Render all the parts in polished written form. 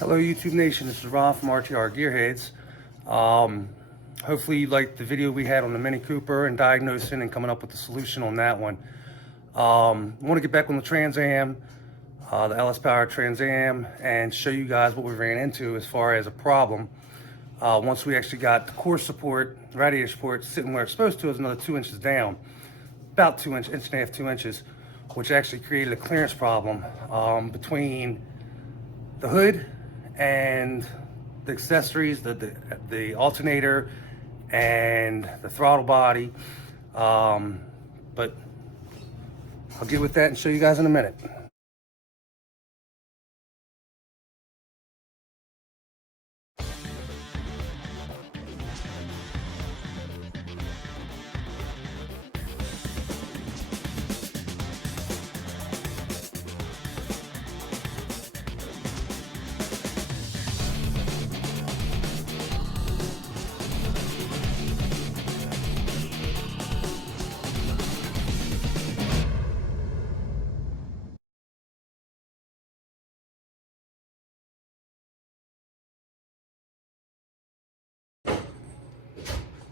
Hello YouTube Nation, this is Ron from RTR Gearheads. Hopefully you liked the video we had on the Mini Cooper and diagnosing and coming up with a solution on that one. I want to get back on the Trans Am, the LS Power Trans Am, and show you guys what we ran into as far as a problem. Once we actually got the core support, radiator support sitting where it's supposed to, is another 2 inches down, about 2 inches, inch and a half, 2 inches, which actually created a clearance problem between the hood and the accessories, the alternator and the throttle body. But I'll get with that and show you guys in a minute.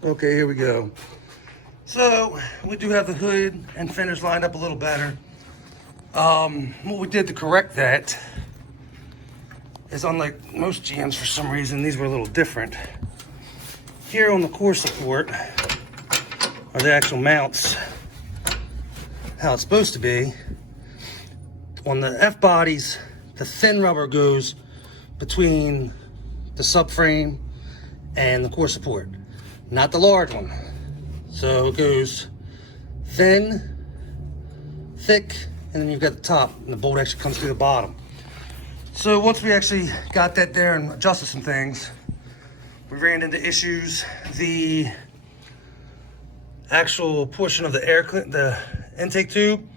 Okay, here we go. So we do have the hood and fenders lined up a little better. What we did to correct that is, unlike most GMs, for some reason these were a little different. Here on the core support are the actual mounts, how it's supposed to be. On the F bodies, the thin rubber goes between the subframe and the core support, not the large one. So it goes thin, thick, and then you've got the top, and the bolt actually comes through the bottom. So once we actually got that there and adjusted some things, we ran into issues. The actual portion of the intake tube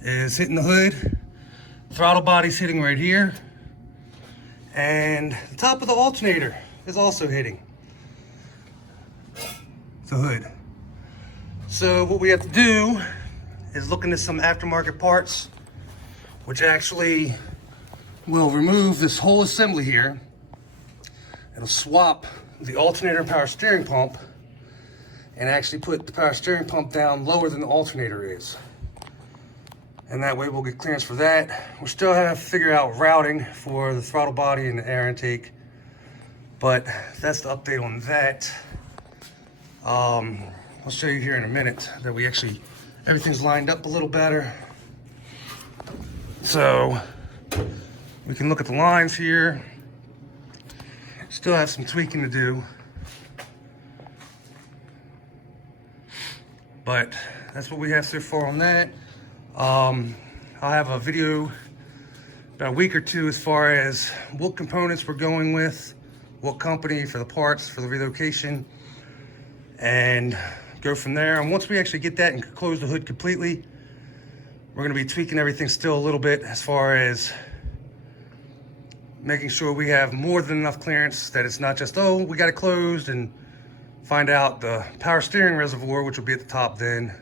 is hitting the hood, throttle body's hitting right here, and the top of the alternator is also hitting the hood. So what we have to do is look into some aftermarket parts, which actually will remove this whole assembly here. It'll swap the alternator and power steering pump and actually put the power steering pump down lower than the alternator is. And that way we'll get clearance for that. We still have to figure out routing for the throttle body and the air intake, but that's the update on that. I'll show you here in a minute that we actually, everything's lined up a little better. So we can look at the lines here. Still have some tweaking to do, but that's what we have so far on that. I'll have a video about a week or two as far as what components we're going with, what company for the parts, for the relocation, and go from there. And once we actually get that and close the hood completely, we're going to be tweaking everything still a little bit as far as making sure we have more than enough clearance, that it's not just, oh, we got it closed, and find out the power steering reservoir, which will be at the top then,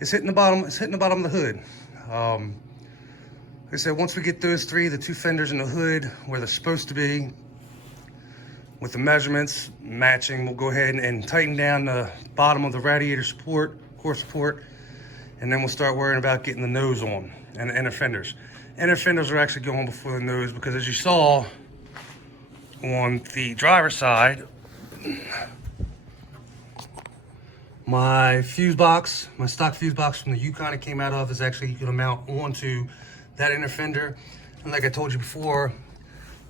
is hitting the bottom, of the hood. Like I said, once we get those three, the two fenders and the hood where they're supposed to be, with the measurements matching, we'll go ahead and tighten down the bottom of the radiator support, core support, and then we'll start worrying about getting the nose on and the inner fenders. Inner fenders are actually going before the nose because, as you saw on the driver's side, my fuse box, my stock fuse box from the Yukon it came out of, is actually going to mount onto that inner fender. And like I told you before,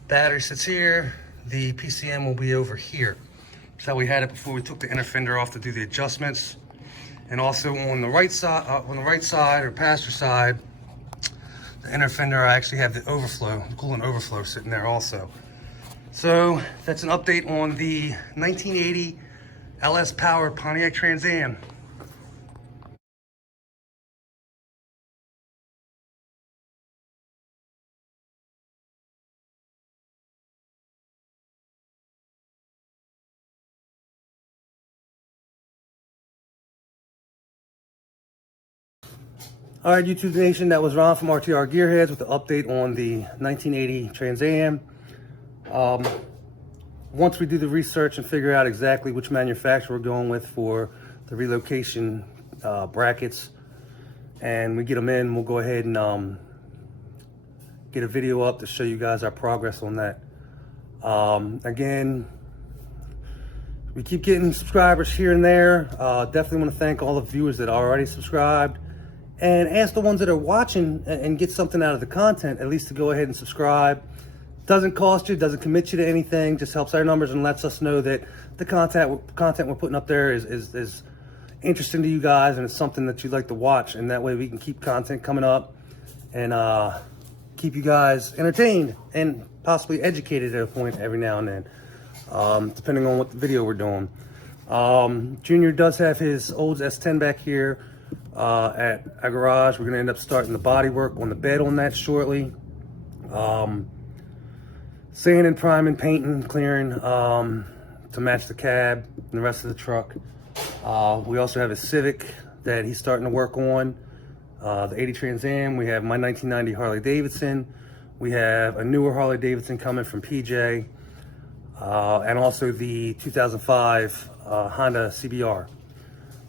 battery sits here, the PCM will be over here. That's how we had it before we took the inner fender off to do the adjustments. And also on the right side, or passenger side, the inner fender, I actually have the overflow, the coolant overflow sitting there also. So that's an update on the 1980 LS Power Pontiac Trans Am. All right, YouTube Nation, that was Ron from RTR Gearheads with the update on the 1980 Trans Am. Once we do the research and figure out exactly which manufacturer we're going with for the relocation brackets, and we get them in, we'll go ahead and get a video up to show you guys our progress on that. Again, we keep getting subscribers here and there. Definitely want to thank all the viewers that are already subscribed, and ask the ones that are watching and get something out of the content, at least to go ahead and subscribe. Doesn't cost you, doesn't commit you to anything, just helps our numbers and lets us know that the content we're putting up there is interesting to you guys, and it's something that you'd like to watch, and that way we can keep content coming up and keep you guys entertained and possibly educated at a point every now and then, depending on what the video we're doing. Junior does have his Olds S10 back here at our garage. We're gonna end up starting the body work on the bed on that shortly. Sanding, priming, painting, clearing to match the cab and the rest of the truck. We also have a Civic that he's starting to work on. The 80 Trans Am. We have my 1990 Harley Davidson. We have a newer Harley Davidson coming from PJ. And also the 2005 Honda CBR.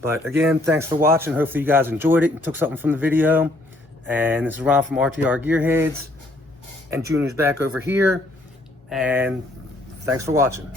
But again, thanks for watching. Hopefully you guys enjoyed it and took something from the video. And this is Ron from RTR Gearheads. And Junior's back over here. And thanks for watching.